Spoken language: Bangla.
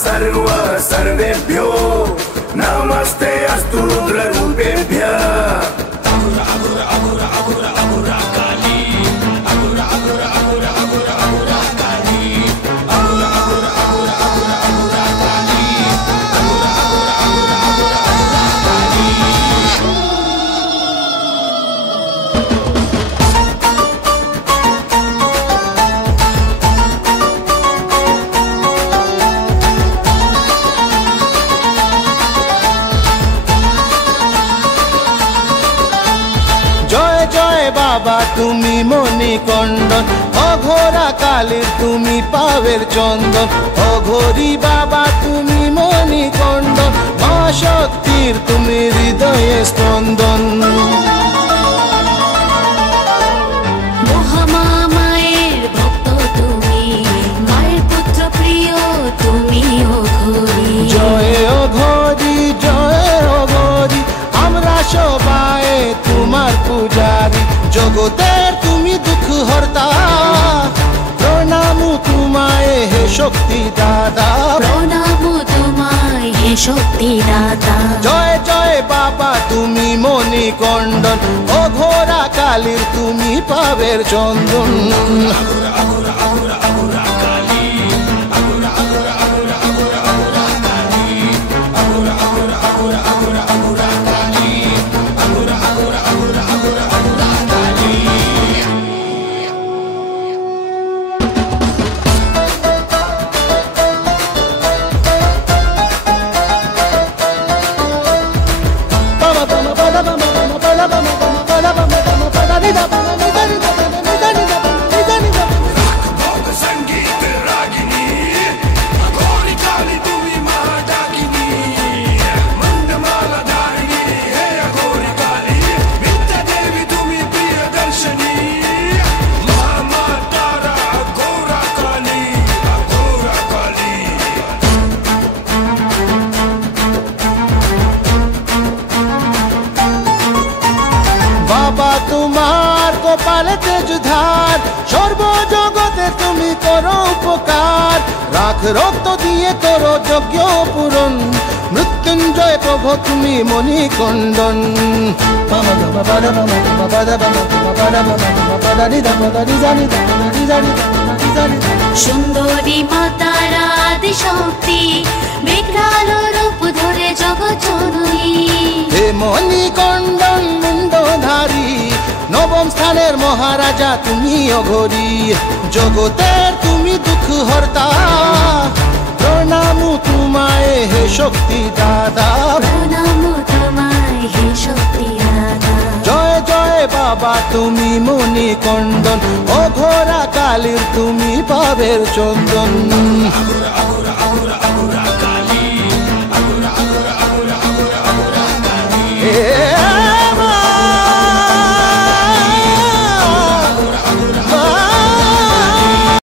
सर्व सर्वेभ्यो नमस्ते अस्तु रुद्ररूपेभ्यः। अघोरा अघोरा अघोरा अघोरा अघोरा काली अघोरा अघोरा अघोरा अघोरा अघोरा काली अघोरा अघोरा अघोरा अघोरा अघोरा काली अघोरा अघोरा अघोरा अघोरा अघोरा काली। বাবা তুমি মণিকণ্ডন, অঘোরা কালীর তুমি পাবের চন্দন। অঘোরী বাবা তুমি মণিকণ্ডন, মা শক্তির তুমি হৃদয়ে স্পন্দন। মহামায়ের ভক্ত তুমি, মায়ের পুত্র প্রিয় তুমি অঘোরী। জয় অঘোরী জয় অঘোরী, আমরা সবাই তোমার পূজারী। জগতের তুমি দুঃখ হর্তা, প্রণাম তোমায় হে শক্তি দাতা। প্রণাম তোমায় হে শক্তি দাতা। জয় জয় বাবা তুমি মণিকণ্ডন, অঘোরা কালীর তুমি পাবের চন্দন। अघोरा अघोरा अघोरा अघोरा काली अघोरा अघोरा अघोरा अघोरा अघोरा काली अघोरा अघोरा अघोरा अघोरा अघोरा काली अघोरा अघोरा अघोरा अघोरा अघोरा काली। संगीत रागिनी अघोरी काली तुम्ही महाडाकिनी मंदमाला धारिणी हे अघोरी काली विद्या देवी तुम्ही प्रियदर्शनी महामा तारा अघोरा काली अघोरा काली। বাবা তোমার কপালে তেজধার, সর্বজগতে তুমি করো উপকার। রাখ রক্ত দিয়ে করো যজ্ঞ পূরণ, মৃত্যুঞ্জয় প্রভু তুমি মণিকণ্ডন। সুন্দরী মাতার আদি শক্তি, বিকরাল রূপ ধরে জগৎ জননী। হে মণিকণ্ডন মুন্ডধারী, নবম স্থানের মহারাজা তুমি অঘোরী। জগতের তুমি দুঃখ হর্তা, প্রণাম তোমায় হে শক্তি দাতা। প্রণাম তোমায় হে শক্তি দাতা। জয় জয় বাবা তুমি মণিকণ্ডন, অঘোরা কালীর তুমি পাবের চন্দন। अघोरा अघोरा अघोरा अघोरा